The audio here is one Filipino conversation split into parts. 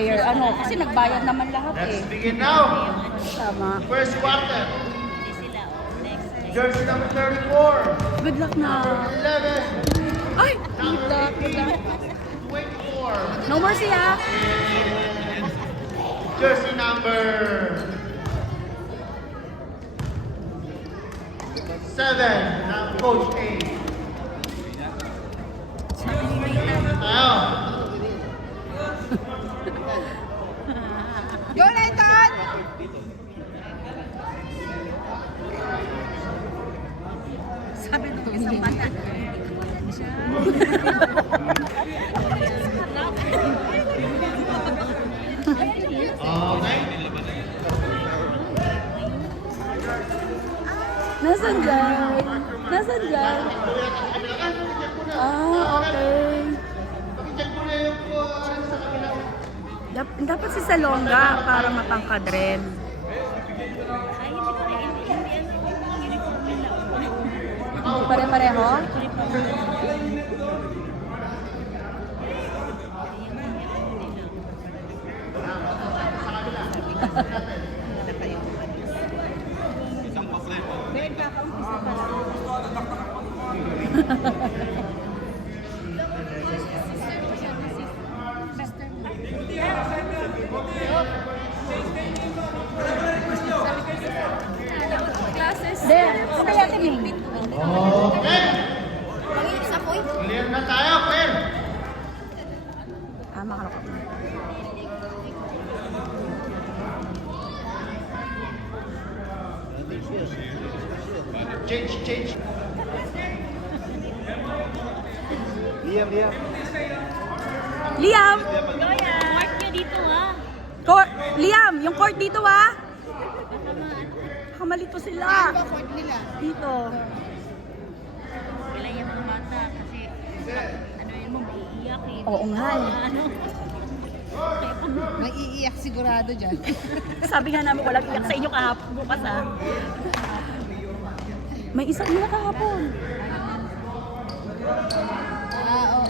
fair. Ano, kasi nagbayad naman lahat eh. Let's begin now. Tama. First quarter. Jersey number 34. Good luck na. 11. Ay! Good luck. 24. No mercy ha. Jersey number 7. Now Coach A. Tayo. Go, Lenton! Sabi nung isang bata. Okay. Nasaan dyan? Nasaan dyan? Ah, okay. Pakichat ko na yung sa kabila. Dapat si Salonga para matangkad rin. Pare-pareho? There, kaya kami. Okay. Clear na tayo, clear. Makalakot na. Change. Liam. Liam! Mark nyo dito ha. Liam, yung court dito ha? Kamalito sila. Dito. Wala yung mga bata kasi ano yun mo, maiiyak eh. Oo nga eh. Ano? Naiiyak sigurado dyan. Sabi nga namin walang iyak sa inyo kahapon. Bukas ha. May isang iyak kahapon. Oo.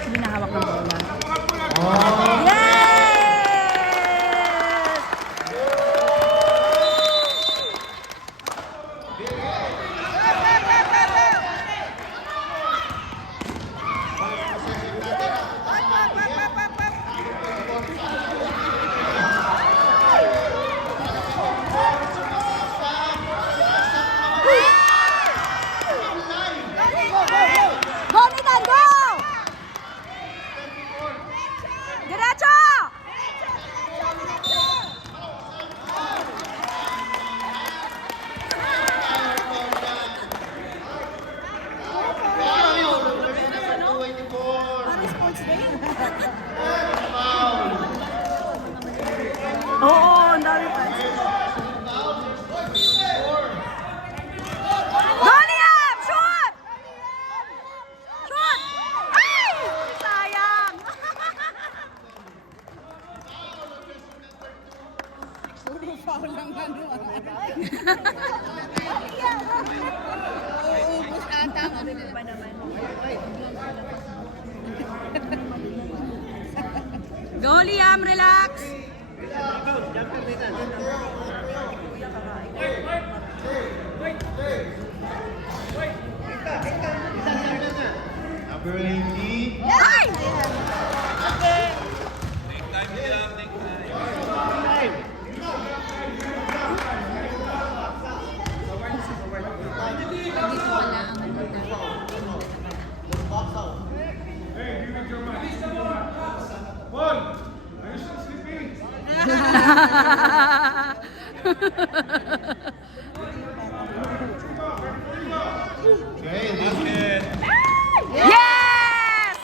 Hindi nahawak ng bola. Oh. Yes! Go, Nathan, go! Diretso! Oo, ang dami pa. Go, Liam! Shoot! Shoot! Ay! Sayang! Puro foul lang ano. Uubos ata. Pa naman. Go, Liam! Relax! Number 80. Ay! Okay, basket. Yes!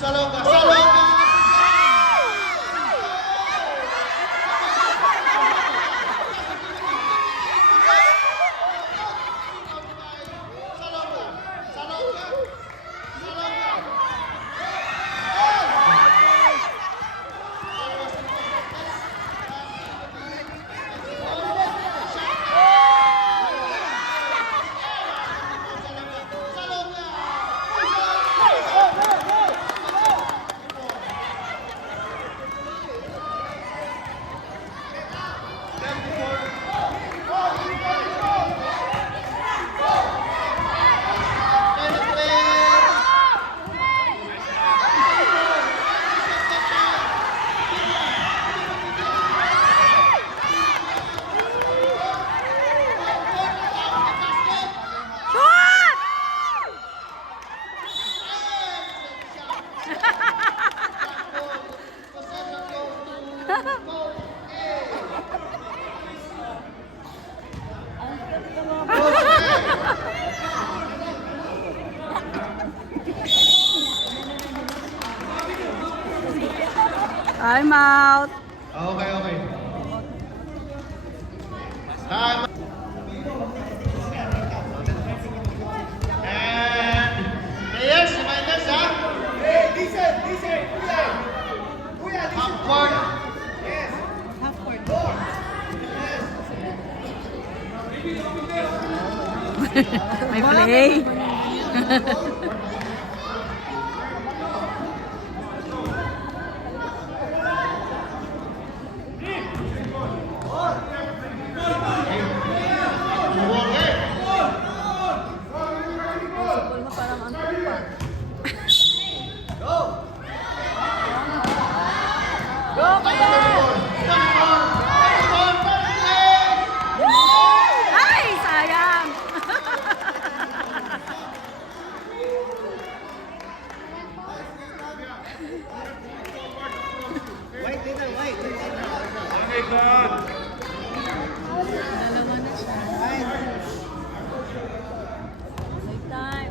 Salonga! Salonga! I'm out. Okay, okay. Time. And players, reminders ha? Hey, listen, Kuya! Kuya, listen. Half court. Yes. Half court. May play. Ay, sayang. Dalawa na siya. Shit yan.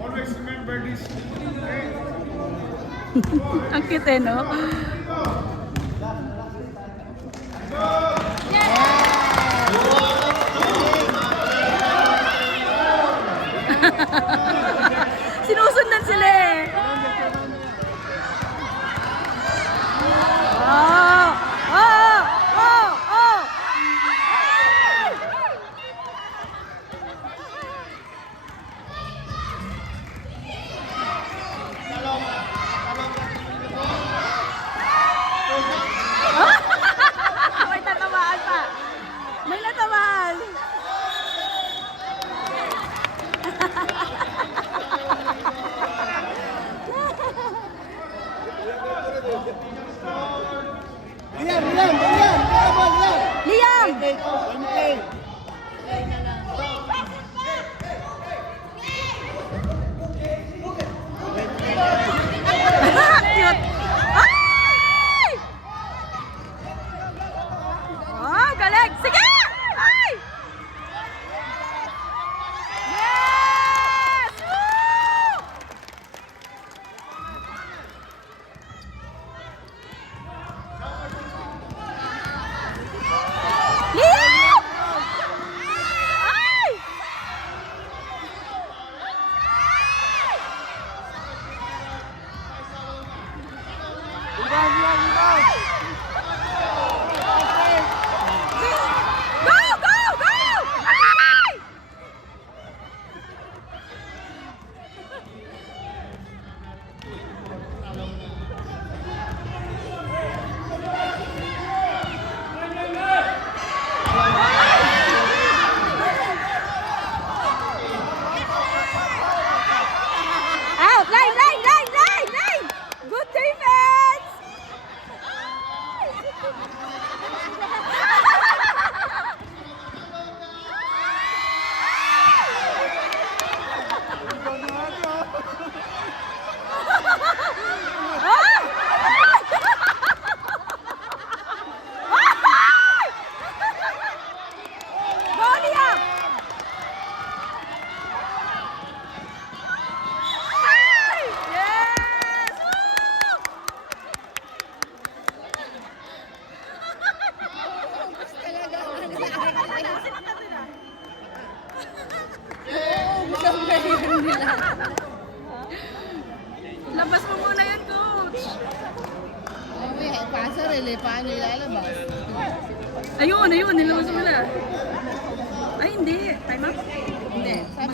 Always remember this. Ang cute eh, no? Sinusundan sila eh. Oh! Oh! Oh! Oh! May tatamaan pa. May natamaan. Liam! Cute! Ay! Oh, galing! Sige!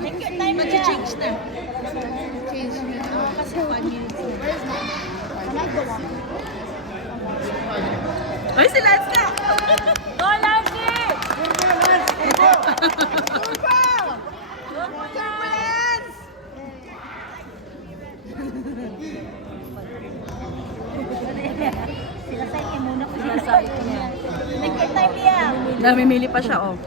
Mag-change na. Change na. Kasi 1 minute na. Ay, si Lance na! Go, Lance! Sinasay niya muna ko sinasay niya. Nag-time niya. Namimili pa siya, oh.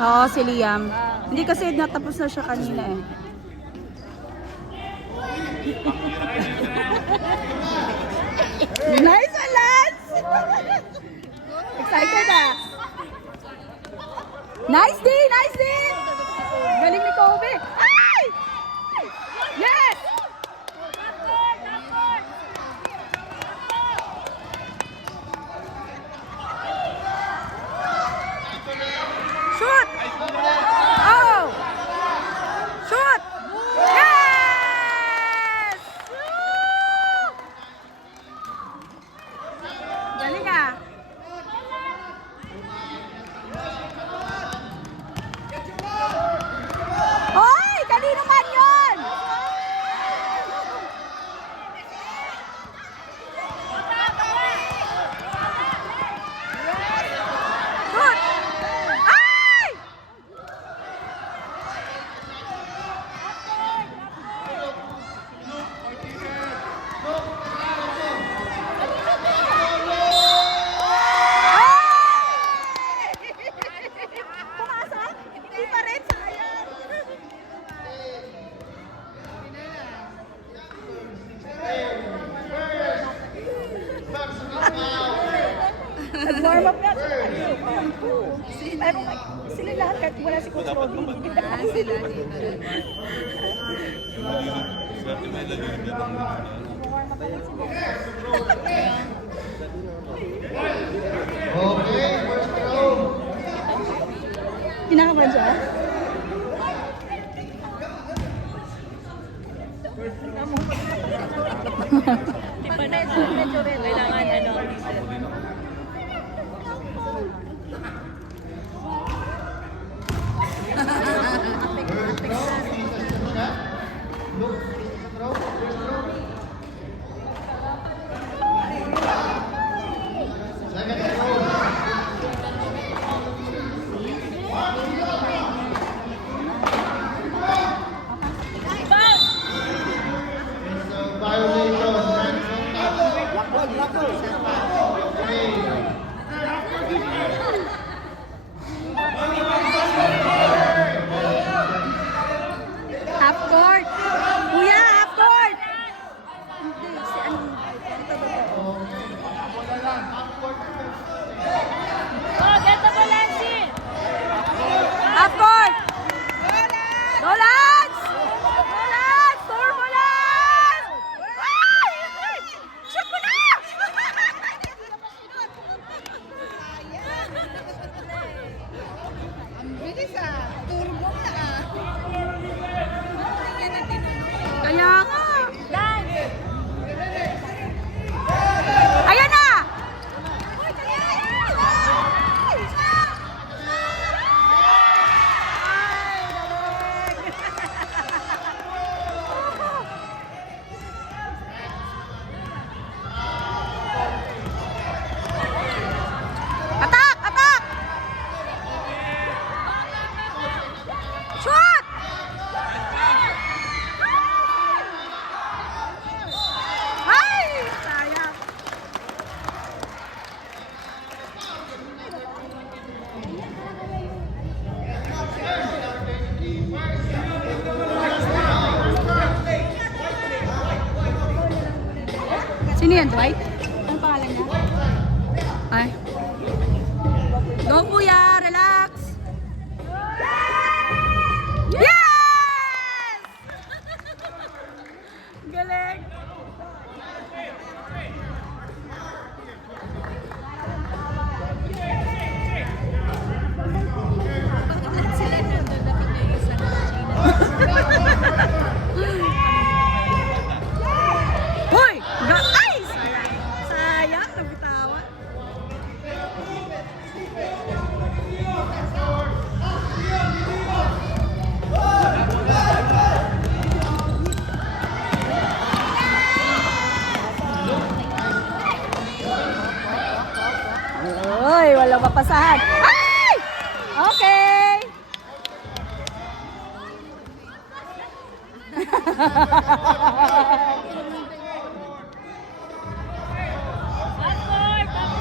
Oo, si Liam. Hindi kasi natapos na siya kanina eh. Nice, Lance! Excited ah! Nice din! Nice din! Galing ni Kobe! Ay! Yes! Shoot! Oh! Shoot! Yes! Woo! Galing ah! Hoy! Kanino man yun? Shoot! Ay! Pumasok? Hindi pa rin, sayang. Nag-warm up na. Pero sila lahat, kahit wala si Coach Robby. Sila dito. Okay, first row. Kinakabahan siya? Medyo kailangan ano. Look, second row, first row. yan, Dwight? Ano pangalan niya? Ay. Go, kuya! Relax! Yes! Galing! Sila nandun na pinayos sa China. Hoy! Ay! Sayang! Nabitawan. Uy! Walang mapasahan. Ay! Okay!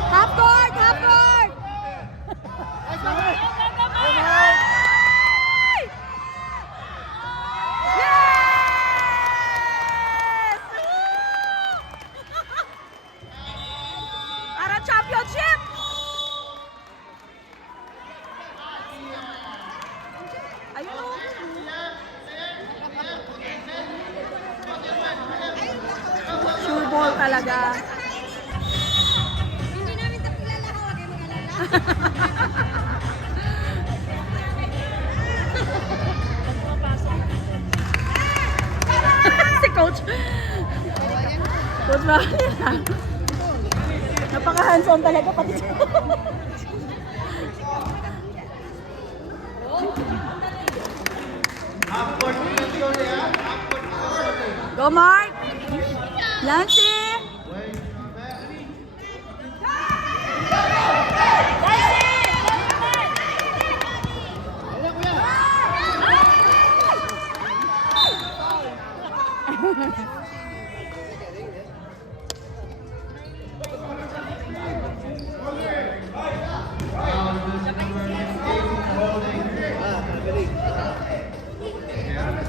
Half court! Half court! Yes! Para championship! Ayun o. Sure ball talaga. Hindi namin ito kilala ko. Huwag kayong mag-alala. Si Coach. Coach Marian. Napaka-hands-on talaga pati siya. Go, Mark! Lancy!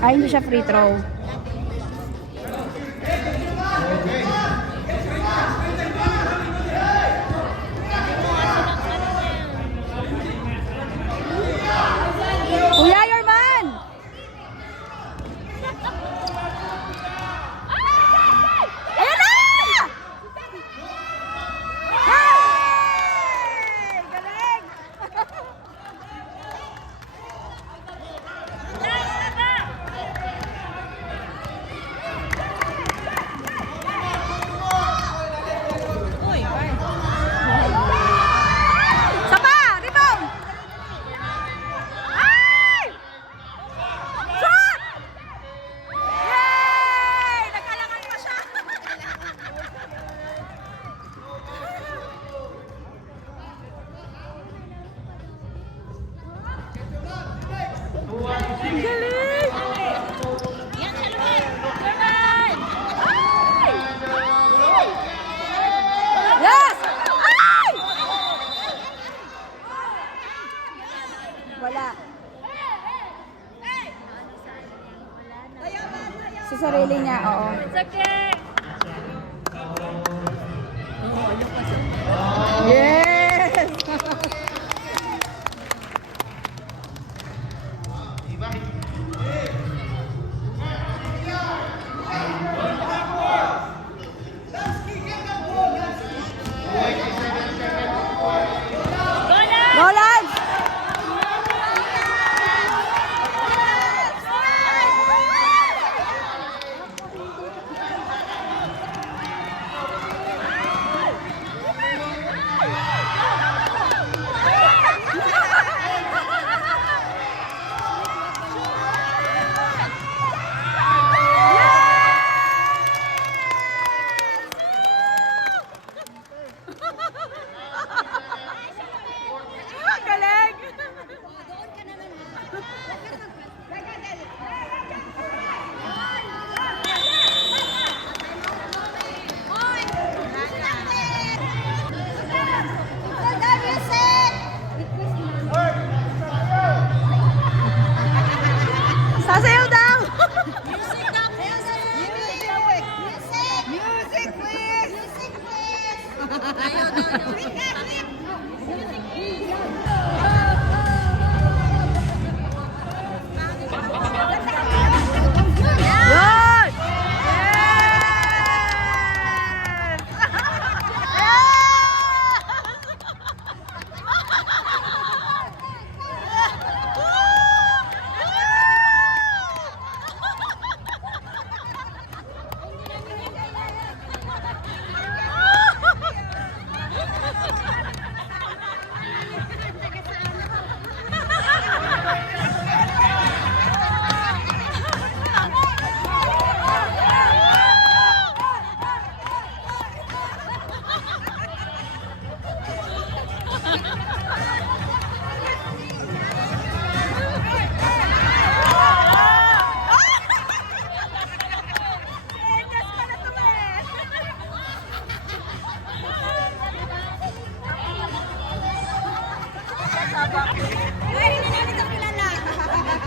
Ay, hindi siya free throw. Kuya, your man! Ayan na! Hey! Galing! Sapa! Rebound! Ay! Shot! Yay! Nagkalangan pa siya! Ang galing! Yan, Shalwin! Ay! Yes! Ay! Wala. Sa sarili niya, oo. It's okay! Yes! Go, lads! Ay, hindi namin ito kilala.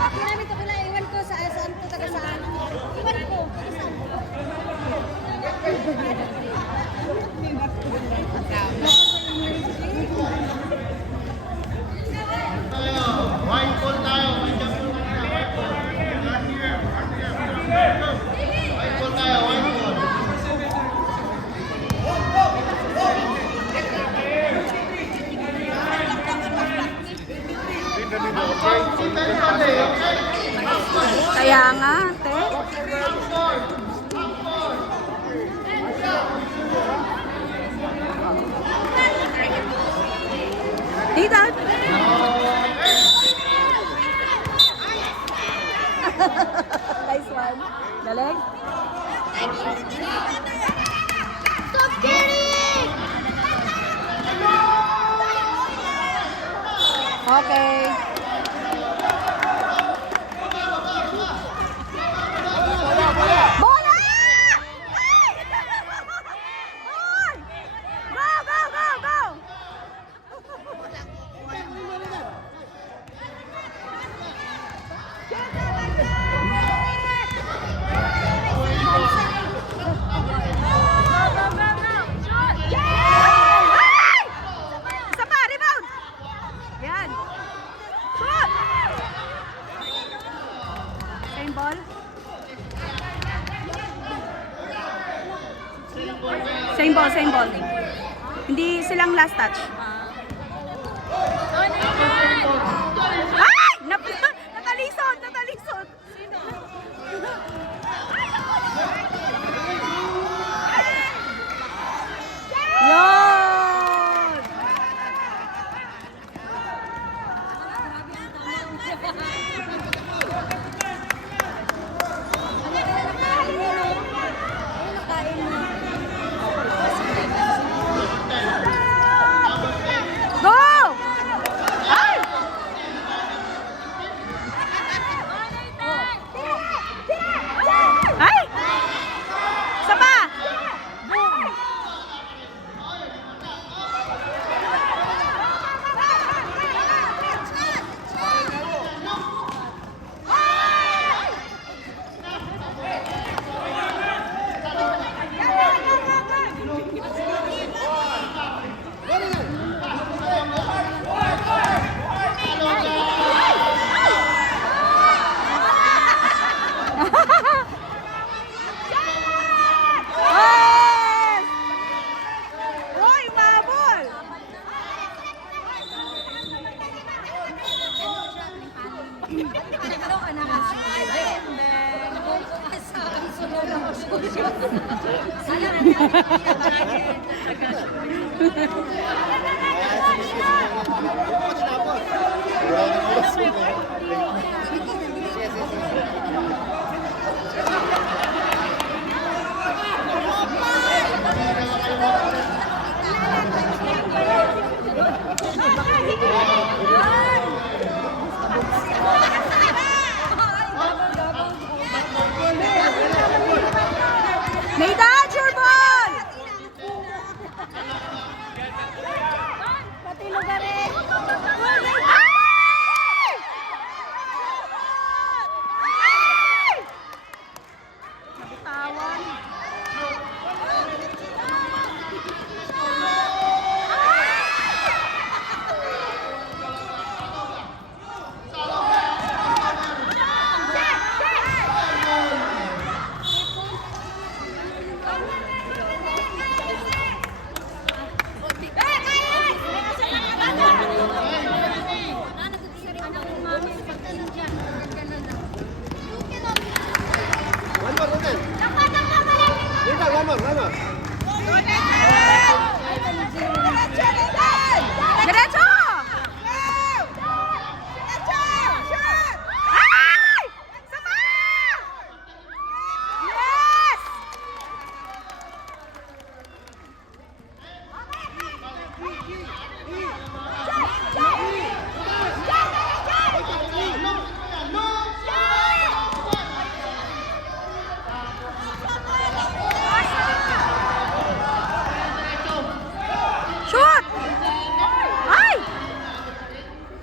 Hindi namin ito kilala. Iwan ko sa saan to, taga saan. Iwan ko, taga saan. White ball tayo. White ball tayo. White ball. Kaya nga, te. Tita. Nice one. Galing. Okay. Bola! Ay! Hoy! Go, go, go, go! Ay! Isa pa, rebound! Ayan. Shoot! Same ball. Same ball. Hindi silang last touch. Ay! Natalisod! Yun! Go! Ay! Ay! Isa pa! Yes! Uy, mabol! Nathan, your ball! Pati lugar eh.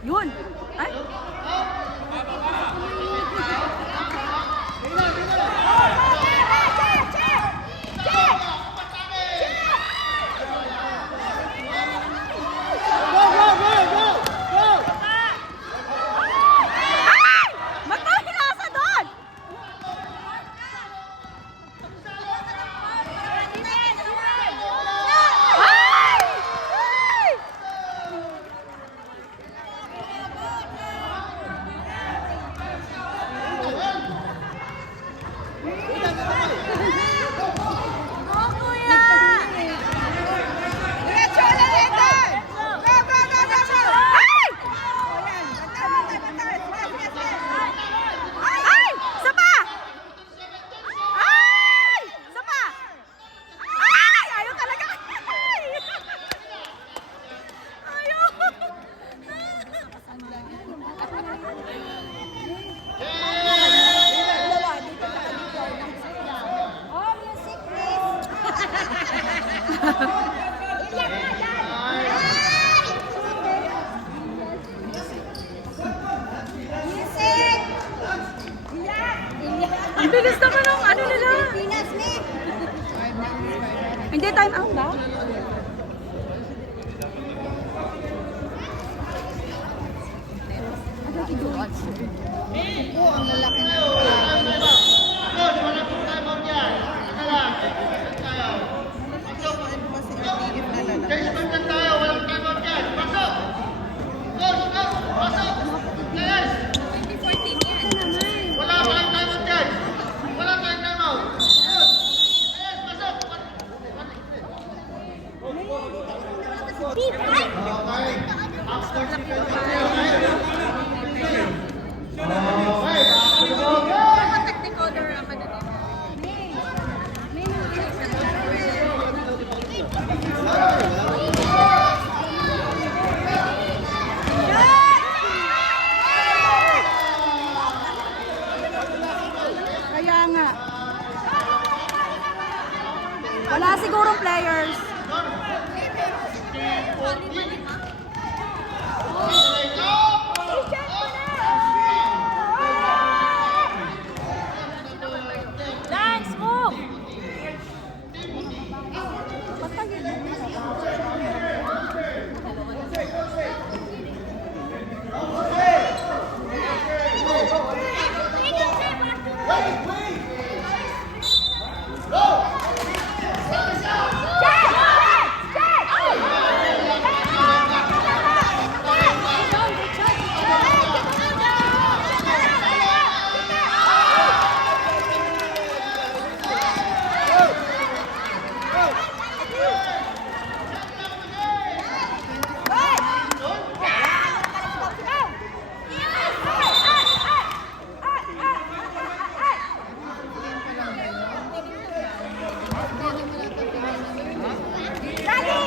Yun. Ay. Magpahilasa doon! Ay! Ay! Go, kuya! Diretso lang ito! Go, go, go, go! Ay! Ay! Isa pa! Ay! Isa pa! Ay! Ayaw talaga! Ay! Ayaw! Oh, music please! Ang bilis naman ang ano nila. Hindi, time out ba? Ang lalaki na. Coach, wala pong time out yan. Ano lang? Tayo. Change lang tayo. Walang time out yan. Pasok! Coach, go! Pasok! Yes! Wala tayong time out yan. Wala tayong time out. Yes, pasok! Okay. After defense tayo. Kaya nga. Wala sigurong players. Lance, move!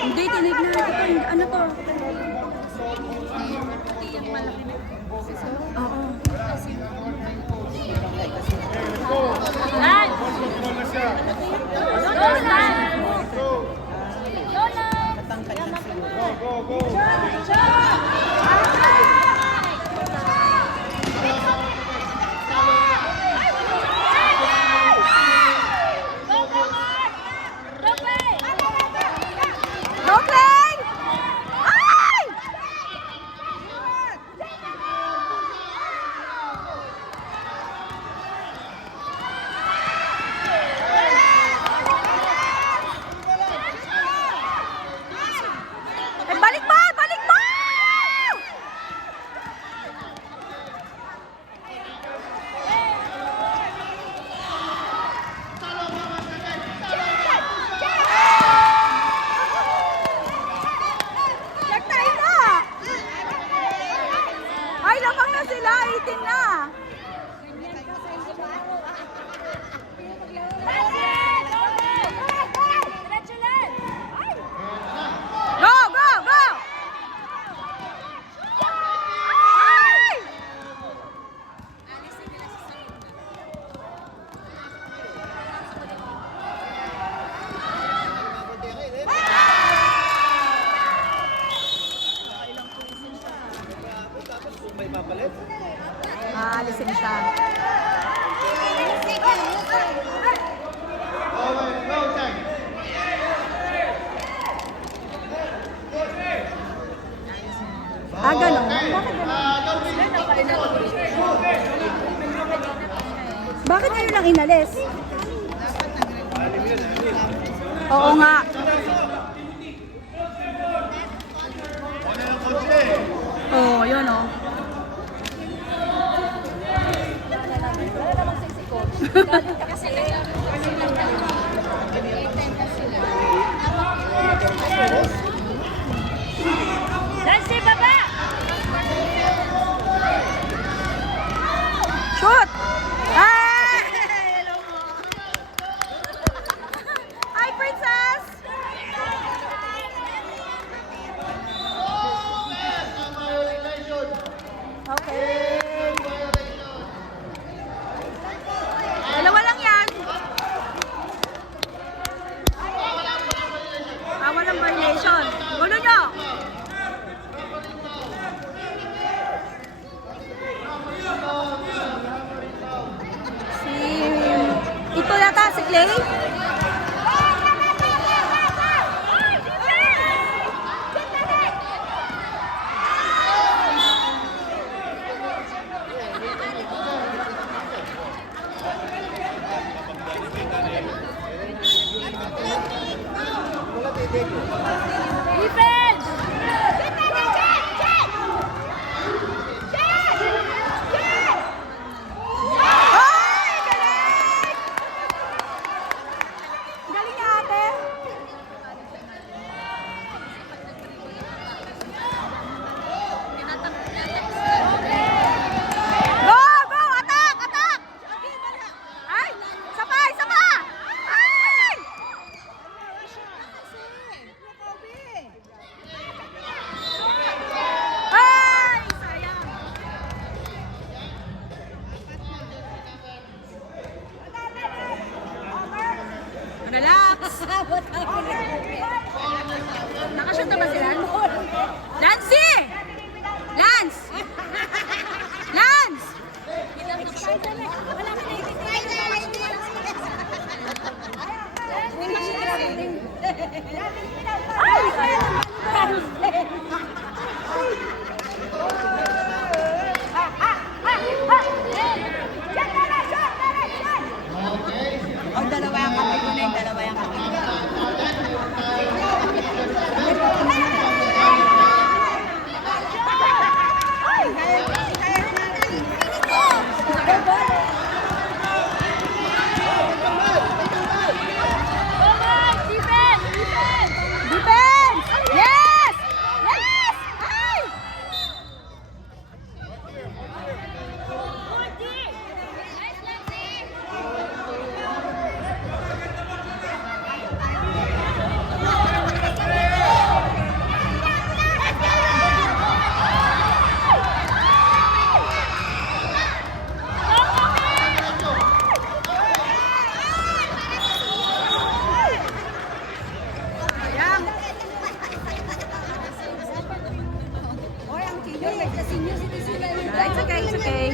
Hindi, tinignan ito. Ano to? Oo. Lance! Go, Lance! Go, Lance! Go, play! Ay! Eh, balik mo! Balik mo! Nagtayo na! Ay, lamang na sila. 18 na. Go, go, go! Ay! Alisin siya. Go, time. Ganon. Bakit ngayon lang inalis? Oo nga. Oo, yun o. Nancy, baba! Shoot! Ay! Hi, princess! Okay. Dalawa lang yan. Walang violation. Gulo nyo! Ito yata si Clay? Defense! Ay! Galing! Galing ate! Go! Go! Attack! Attack! Ay! Sapa! Sapa! Ay! Ay! Sayang! Relax! Nakashoot na ba sila? Lancy! Lance! Lance! Ang dalawa yung kapit ko na yung dalawa yung kapit ko. Defense! Yes! Yes! Ay! Sayang. It's okay, it's okay.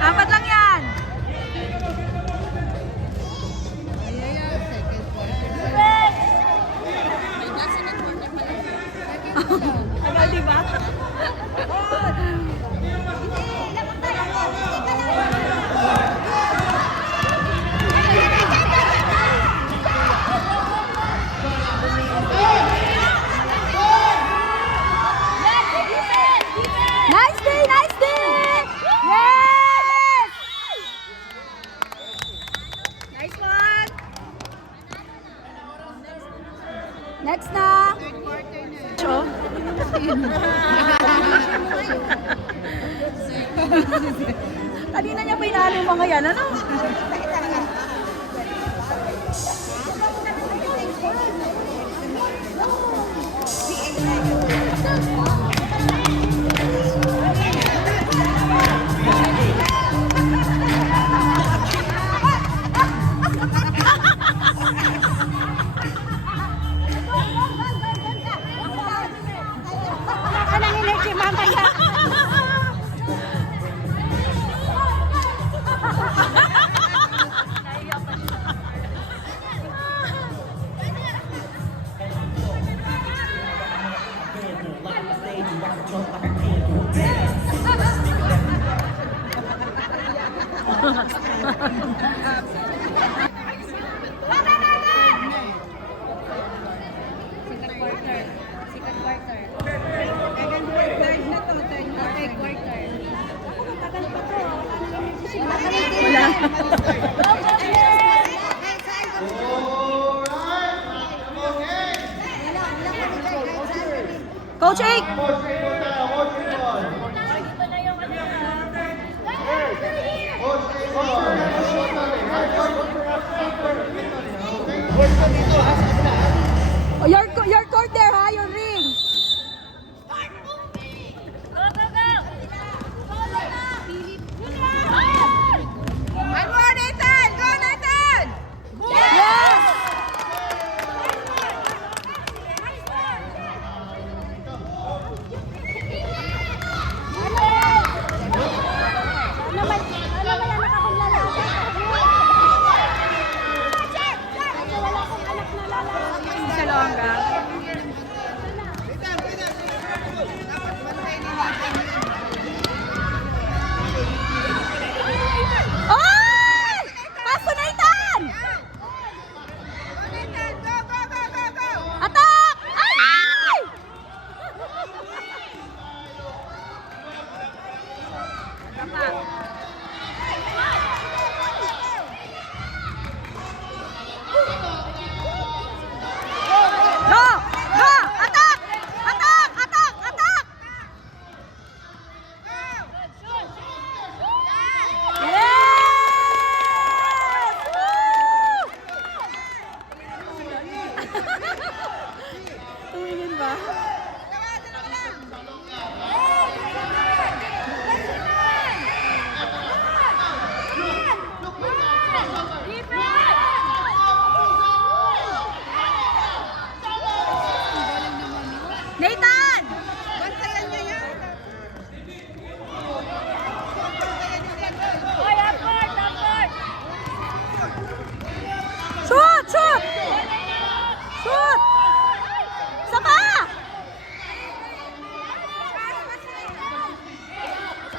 Apat lang yan. Tagal, di ba? Nice day, nice day! Yes! Nice one! Next na! Cho? Kanina niya pa inaano yung mga yan, ano? Coach Ake! Oh, your court there ha, your ring. One more, Nathan! Go, Nathan! Yes! Sa Longga. Ay! Paso na Ethan! Nathan, go, go, go, go, go! Atak! Ay! Go! Go! Atak! Atak! Atak! Atak! Yes! Woo! Tumingin ba? Nathan! Bantayan niyo yan! Shoot! Shoot! Shoot! Sapa!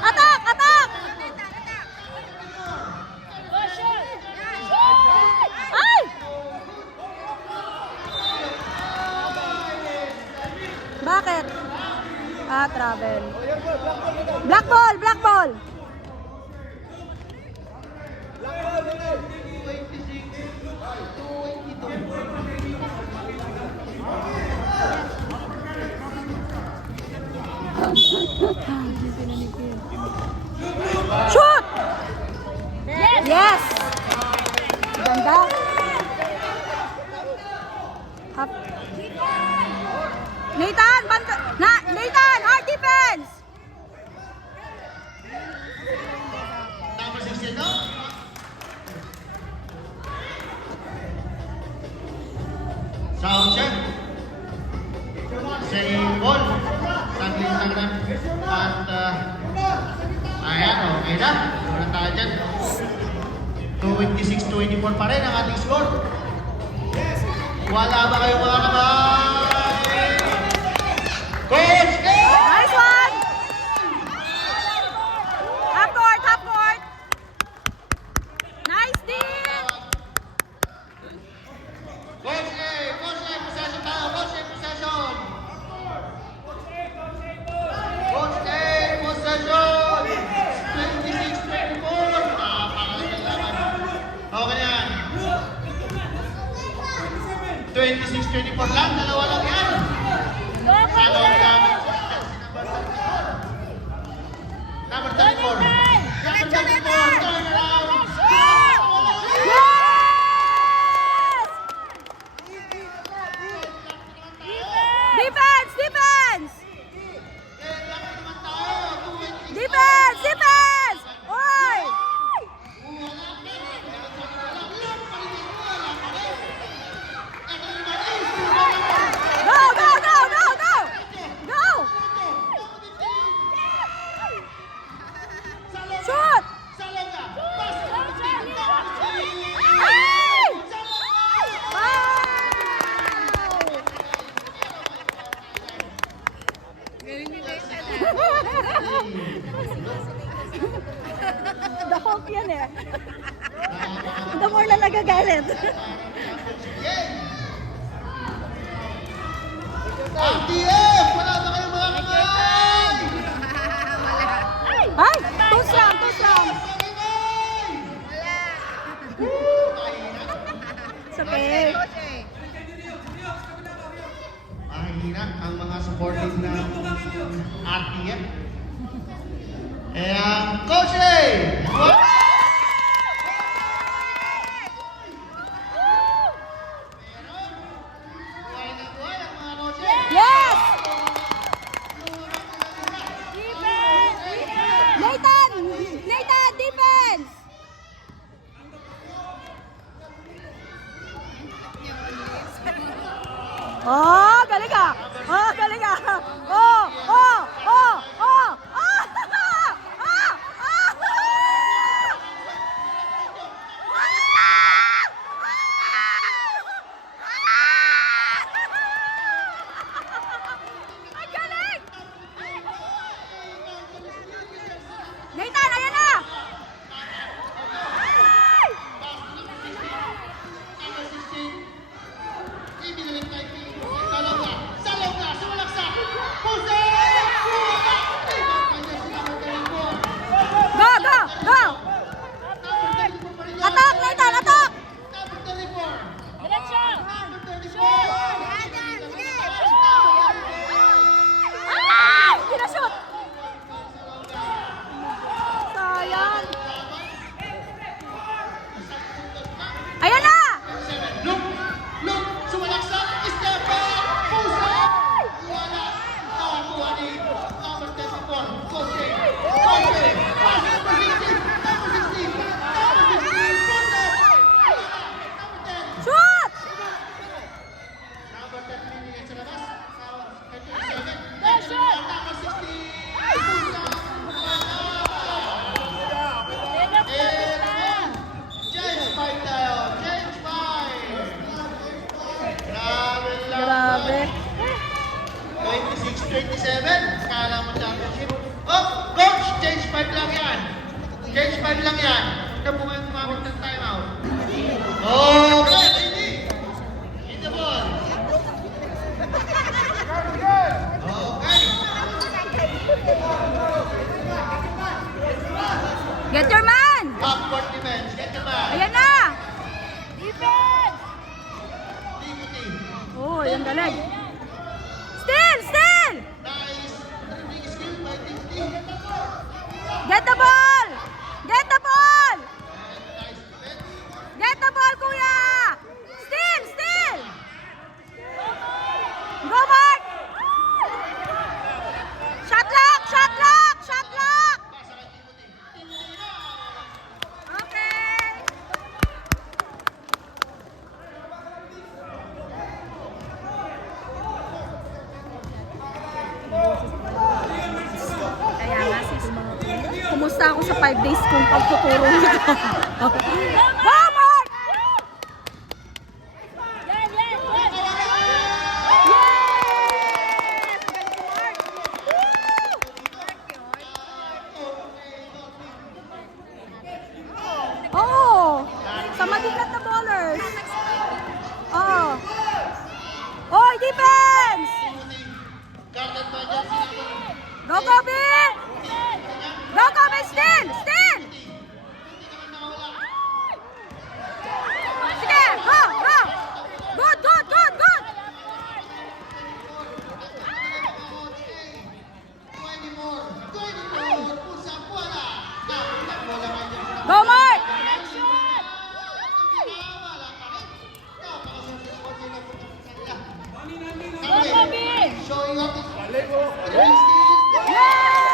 Atak! Atak! Ay! Bakit? Ah, travel. Black ball! Black ball! Shoot! Yes! Ganda. Hap. Nathan, banta. Nathan, hard defense. Number 16, no? Sound check. Second ball. Saglit lang lang. At, ayan, okay na. Wala tayo dyan. 26-24 pa rin ang ating score. Wala ba kayo mga kamay? Coach A! Nice one. Half court, half court. Nice deal. Coach A! Coach A! Possession tayo! Coach A! Possession! Coach A! Possession! 26-24! Napakagalaman. Okay na yan. 26-24 lang. Dalawa lang yan. Dalawang gamit. Number 34. Number 34. Turn around. Yes! Defense, defense. Defense, defense. Oy! Go, go, go, go, go. Go. Shoot. Ay! Galing ni Nathan. The Hulk yan eh. The more na nagagalit. RTF! Wala ba kayong mga kamay? Ay! Two strong, two strong. Kamay! Wala. mahihina ang mga supportive na ating yan. And Coach A! Yes! Nathan! Nathan, defense! Oh, galing ka! Oh, galing ka! Oh, oh, oh, oh! Ah! Ah! Ang galing! Nathan, ayan na! Ay! Go, go, go! Attack, Nathan, attack! Ay! Pinashoot! Sayang! Ayan na! Look! Look! Sumalaksak! Stefan! Pusa! Wala! Nakakuha ni number 34. Jose! Jose! Pass number 16! Number 16! Number 16! Pusa! Number 10! Shoot! Number 10 minigay sa labas. Number 7. Number 16! Pusa! Change 5 tayo! Change 5! Grabe lang. Grabe. 26-27, kala mo championship. Oh, coach, change 5 lang yan. Change 5 lang yan. Huwag na po kayo kumamit ng timeout. Okay, ready? In the ball. Okay. Get your man! Backcourt defense. Get the ball. Ayan na! Defense! Liberty. Oh, yung galing. Still! Still! Nice. Dribbling skill by Tintin. Get the ball! Get the ball! Nice defense. Get the ball, kuya! Still! Still! Go, Mark! Shot lock! Shot lock! Shot lock! Pasa kay Timothy. Okay! Kaya nga, kumusta ako sa 5 days kong pagtuturo nito? Go, Mark! Yan, yan, yan! Yes! Galing si Mark! Oh! Sa magigat na ballers! Oh! Oy, defense! Guarded by Jersey number Go, Kobe! Go, Kobe! Still! Still! Sige! Go! Go! Good! Good! Good! Good! 24. Pusa, wala. Dapat bola kay Jersey. Go, Mark! Showing off his Yes!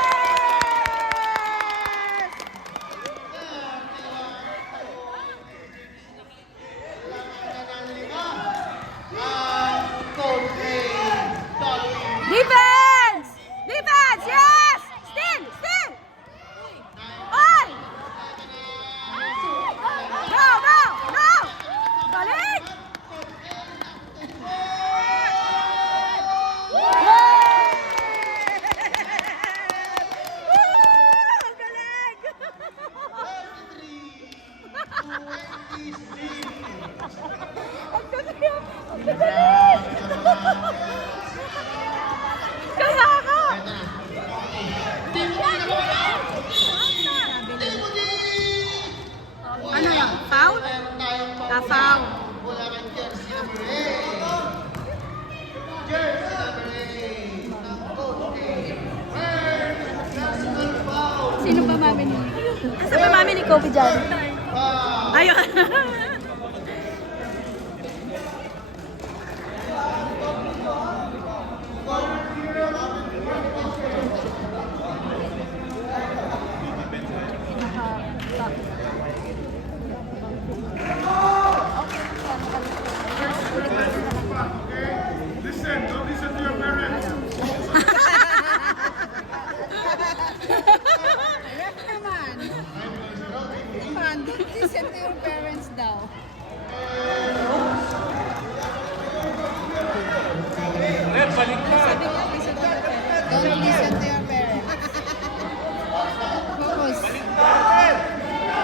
Kobe dyan. Ayun. Listen, don't listen to your parents. Reprimand. Reprimand. Don't listen to your parents daw. Sabi niya, listen to your parents. Don't listen to your parents. Focus.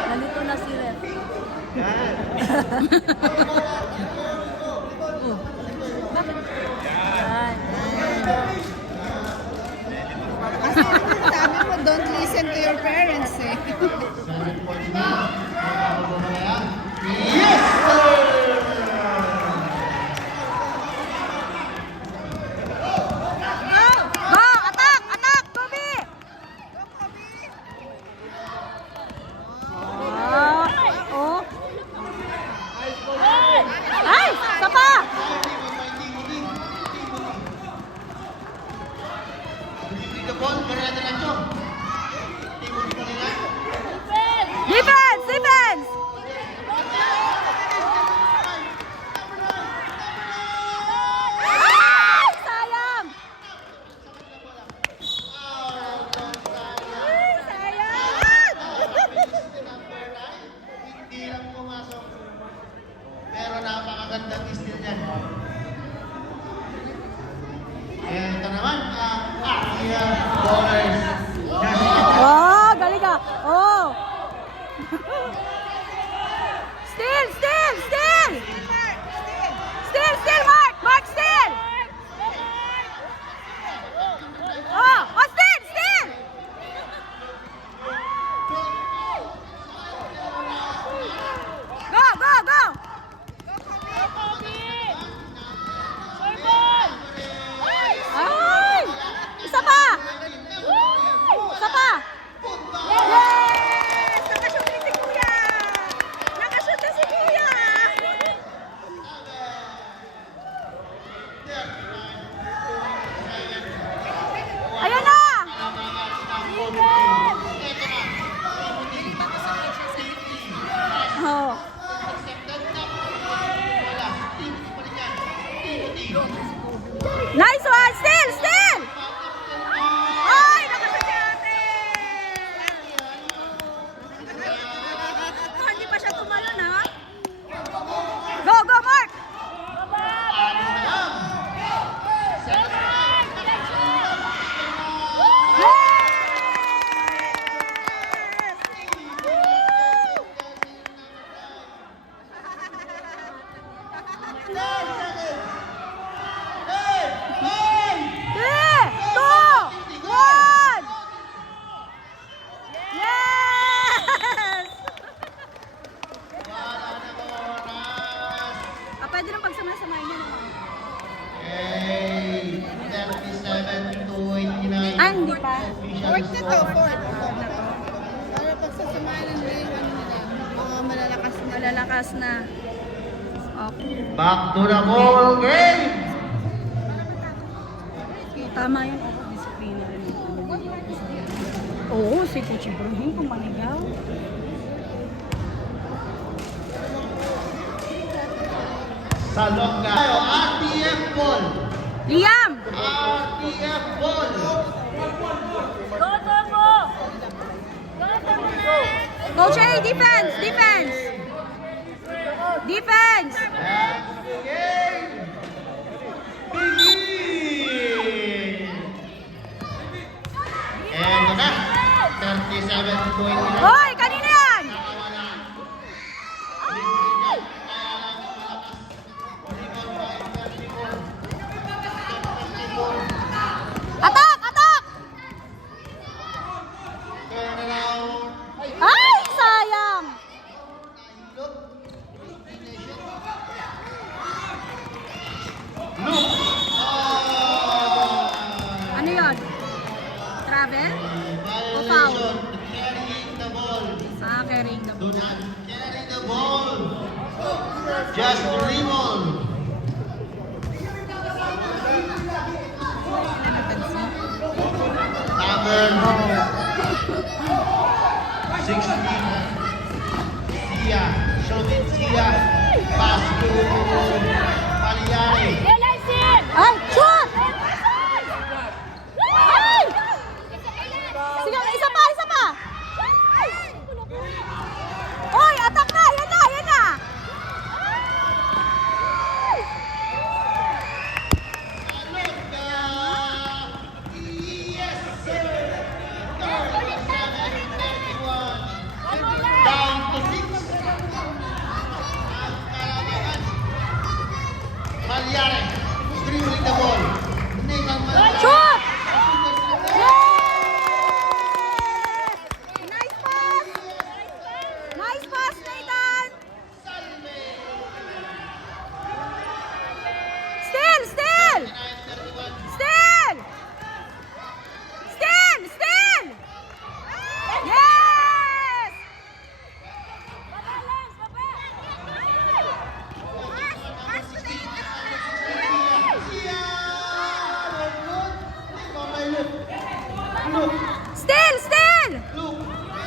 Nalito na si Ref. Yan. Sabi mo, don't listen to your parents eh. 7 points na. Yes, sir! Go! Attack! Attack! Kobe! Oh. Ay! Isa pa! Hindi ka ball, pero natin lang Chong. Timon ka nila. Defense! Defense! Ay! Sayang! Ay, sayang! Hindi lang pumasok. Pero napakagandang steal niyan. Ito naman ang Akia Bowlers. Oh, galing ka! Oh! Steal! Steal! Steal! Steal! Steal! Mark! Mark, steal! Oh! Oh, steal! Steal! Go! Go! Go! Ay! Isa pa! Isa pa! Yes! Nakashoot na si Kuya! Nakashoot na si Kuya! Ayan na! Oh. Nice one! Still! Still! Ay! Nakashoot si ate! Oh, hindi pa siya tumalon, ha? Go! Go, Mark! Pwede nang pagsamasamahin niya naman. Okay, 37-29. Ah, hindi pa. Fourth na to, fourth. Para pagsasamahan ng day 1 nila. Mga malalakas na. Malalakas na. Okay. Back to the ball game! Tama yung disiplina rin. Oo, si Coach Ibrahim pumanigaw. Sa longga. RTF ball. Liam! RTF ball. Coach A, defense! Defense! Defense! And the game begin! Eto na. 37-29. Hoy! Kanina yan! Attack! Attack! Turnaround. Ay! Sayang! Look! Ano yun? Travel? O foul? Violation. Carrying the ball. carrying the Do not carry the ball. Just dribble. Number 16. Sia. Shovin Sia. Pass to Pagliari. Ay, shoot! Ay! Sige, isa pa, isa pa! Oy, attack na! Yan na, yan na! Yes, sir. Down to 6. Pagliari. Dribbling the ball. Nathan Pagliari. Shoot! Nice pass! Nice pass, Nathan! Still! Still! Still! Still! Still! Yes! Still! Still! Look,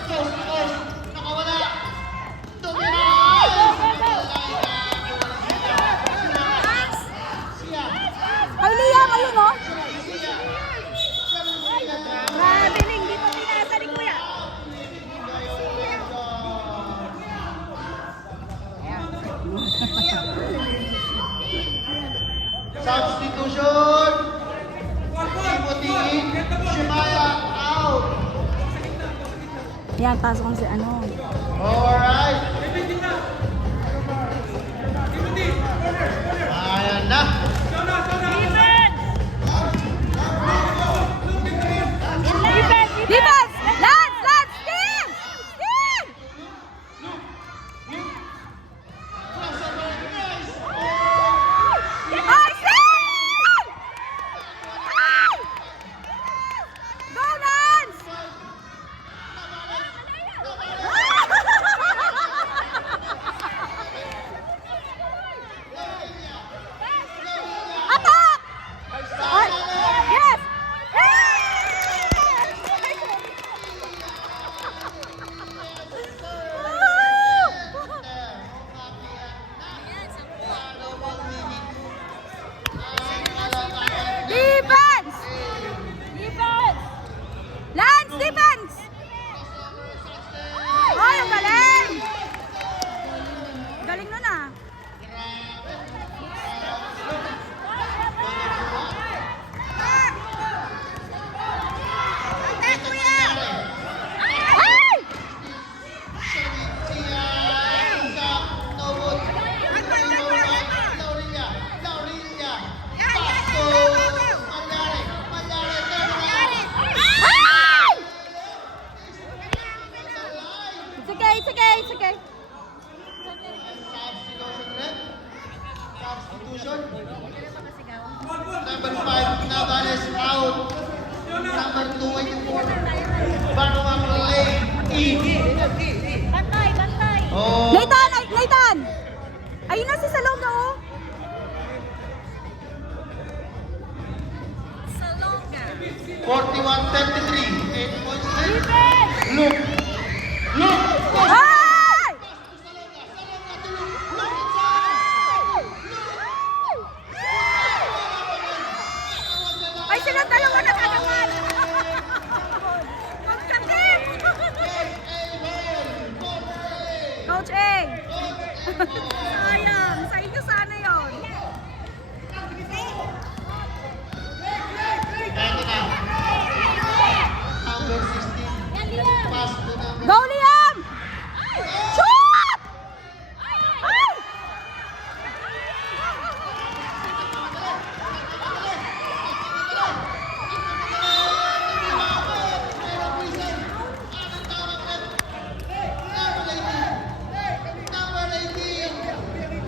close, close. Nakawala. Tumira. Sia. Ay, Liam, ayun oh! Grabe, hindi pa pinasa ni Kuya. Substitution. Timothy Shimaya out. Yan, pasok ko si ano. Alright. Ayan na. Defense! Lance! Lance! Steal! Steal! Ay, steal! Ay! Go, Lance! Attack! Ay, yes! Defense! Defense! Lance, defense! Ay, ang galing! Galing nun ah. Ay! Ay! It's okay, it's okay, it's okay. Substitution. Number 5, Navares out. Number 24, Banoa Malay in. Bantay, bantay. Oh, Nathan! Ay, Nathan! Ayun na si Salonga oh. 41-33, 8 points left. Look, look, Ay! Ay, sila dalawa nakagawan! Magkatip! Coach A! Sayang! Sa inyo sana yun! Eto na. Number 16, pass to number Go, Liam! Shoot! Ay! Number 18,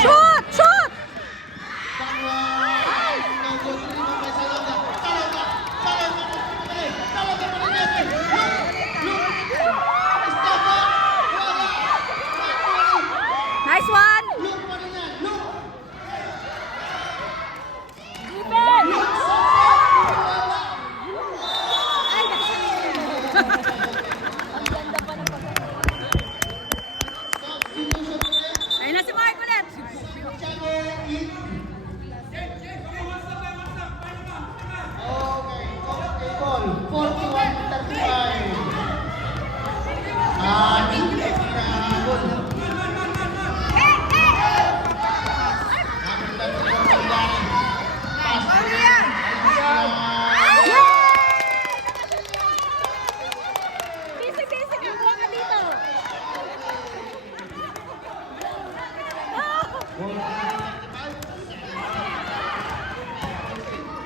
Shoot! Shoot! Nice one! Ayun na si Mark ulit! Busy-busy ka buwan ka dito!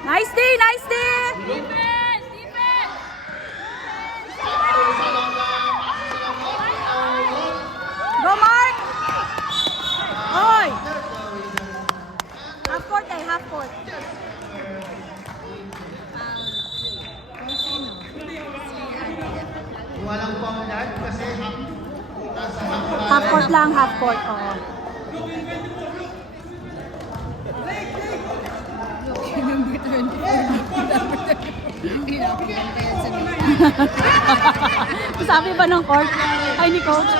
Nice D! Nice D! Defense! Defense! Go Mark! Oy! Half court eh, half court. Walang pangalahan kasi nasa Half court lang, half court. Oo. Sabi ba ng court? Ay, ni coach?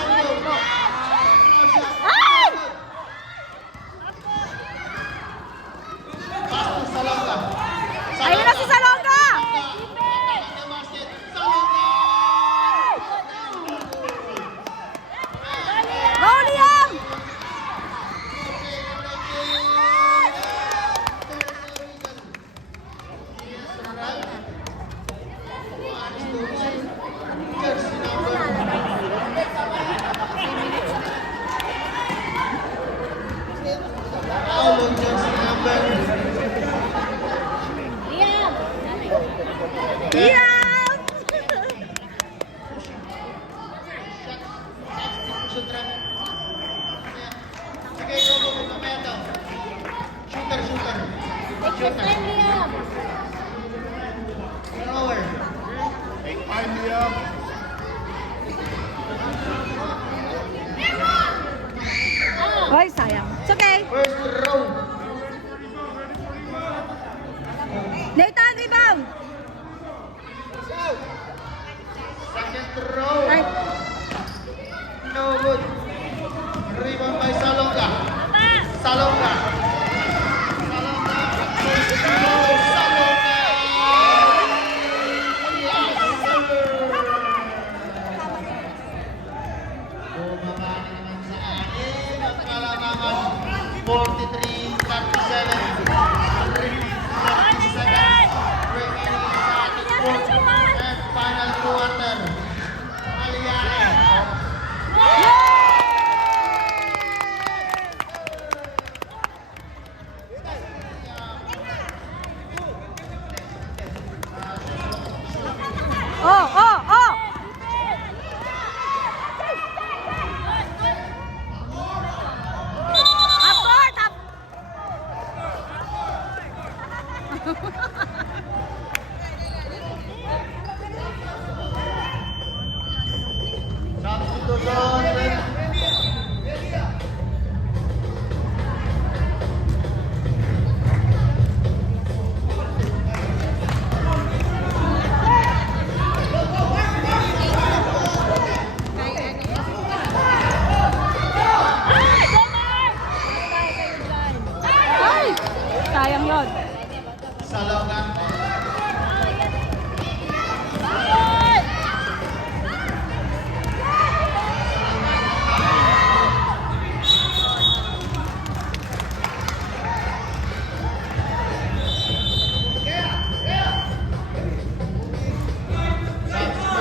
Ay! Ayun na si Salonga! Go, Liam! Liam! Hoy, sayang. It's okay. First row. Nathan, rebound! Second row. Right. No good. Rebound by Salonga. Salonga. Salonga. Salonga. Bumaba naman sa akin. Ang kalamangan. 43-37. 37. Remaining sa ating fourth and final quarter. Aliane. Oh, oh, oh! Half court, half... Substitution. Ay! Sayang yun. Salonga. Substitution.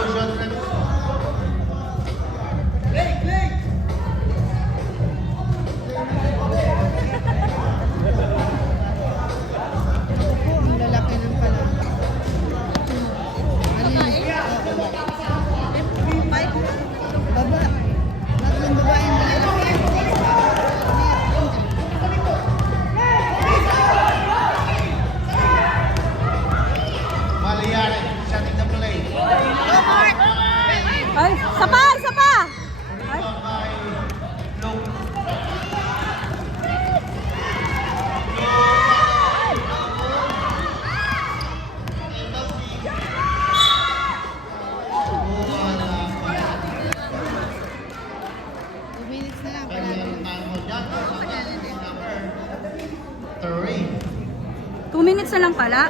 2 minutes na lang pala.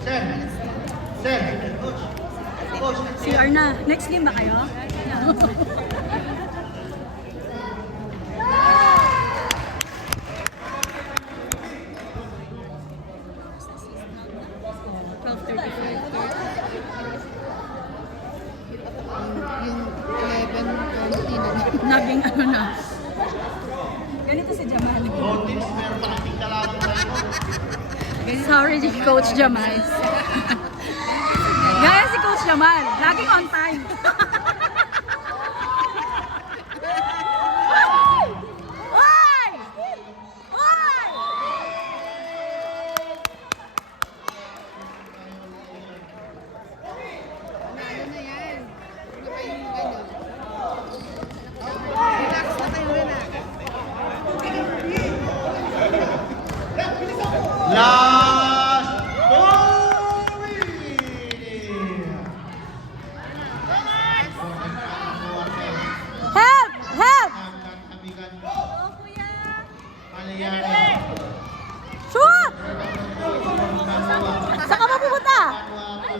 Sir. Sir. Coach. Coach. CR na. Next game ba kayo? Yung 11:20 na. Naging ano na. Ganito si Jamal. Routines, meron pa nating kalaban tayo. Sorry, Coach Jamal. Gaya si Coach Jamal. Laging on time. Hoy! Hoy! Ano na yan? Ano pa yung gano'n? Relax na kayo, relax. Last Help! Help! Shoot! Saan ka ba pupunta? Ay!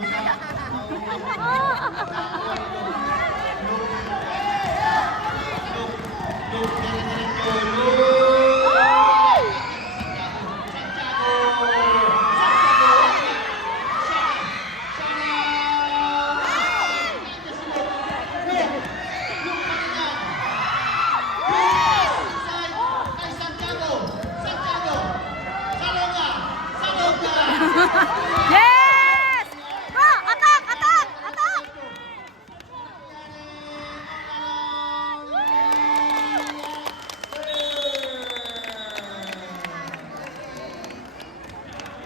Yes! Go! Attack! Attack! Attack!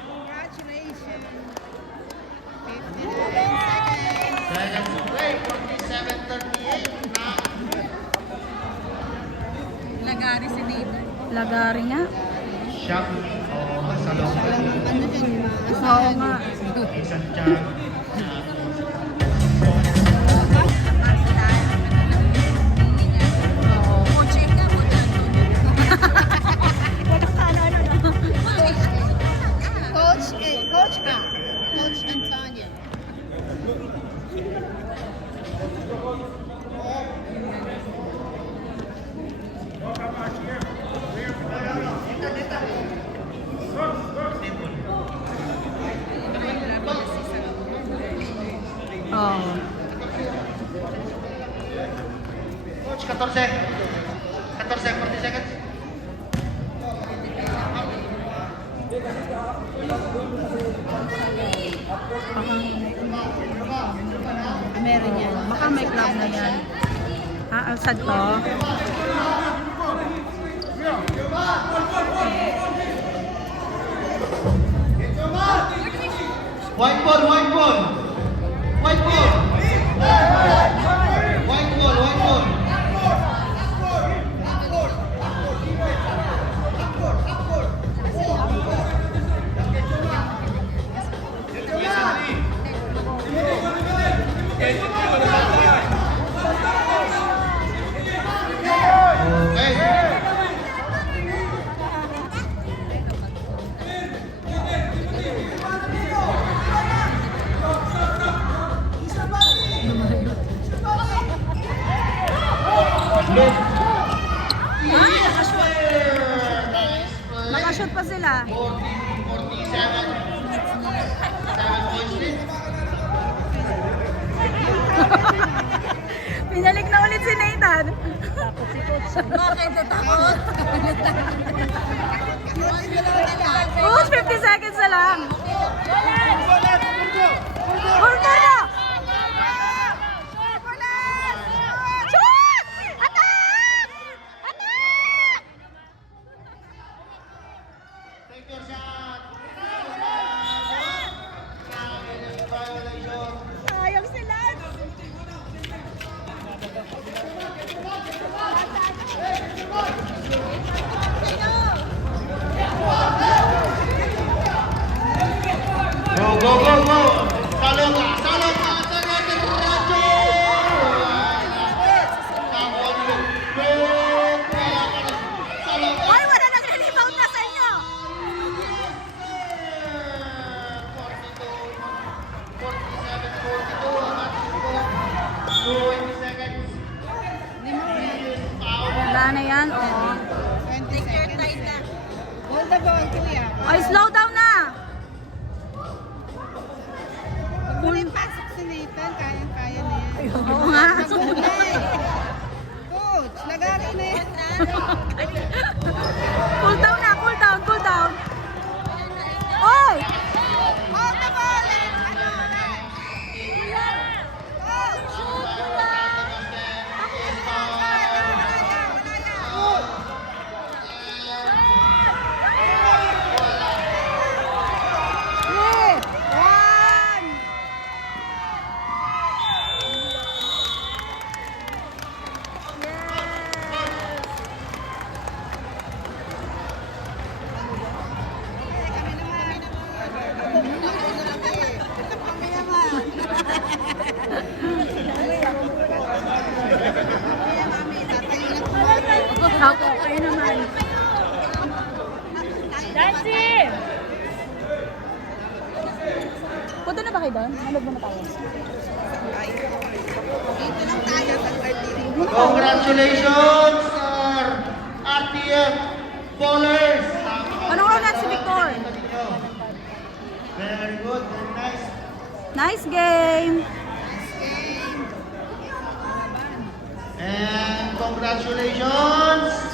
Congratulations. 59 seconds. Seconds to play, 47-38 na. Lagari si Nathan. Lagari nga. Shot. Oo, sa loob. Ano dyan, Oo nga. Isang tiyan. Coach ka. Coach Antonio. Oh. Coach, 14. 14, 40 seconds. Meron yan. Baka may club na yan. Alsad to. White ball, white ball. White ball. White ball, white ball. Okay. Look. Nakashoot pa sila. 47. 7 points lead. Pinalik na ulit si Nathan. Bakit natakot? Coach, 50 seconds na lang. Corner na! Shoot! Attack! Attack! Take your shot. Violation. Sayang sila. Go, go, go, go! Salo ka! Salo ka! Salo ka! Radyo! Tapon mo! Go! Salo ka! Ay, wala nang rebound na sa inyo. doon, kuya. Ay, slow down na. Huling pasok si Nathan, kayang-kaya na yan. Oo nga. Magunay. Coach, lagari na yan. Cool down na, cool down, cool down. Oy! Hold the ball and ano na. Coach! Three, one. Ako, kayo naman. Dancy! Punta na ba kayo doon? Nalog na tayo. Dito lang tayo sa 30. Congratulations, sir! RTF bowlers! Anong oras na si Victor? Very good, very nice. Nice game! And congratulations!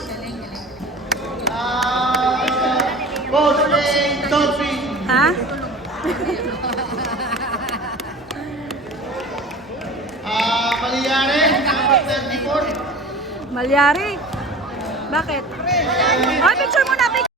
Posting Dolphin! Ha? Maliyari, number 34. Malyari. Bakit? Oh, picture muna, picture!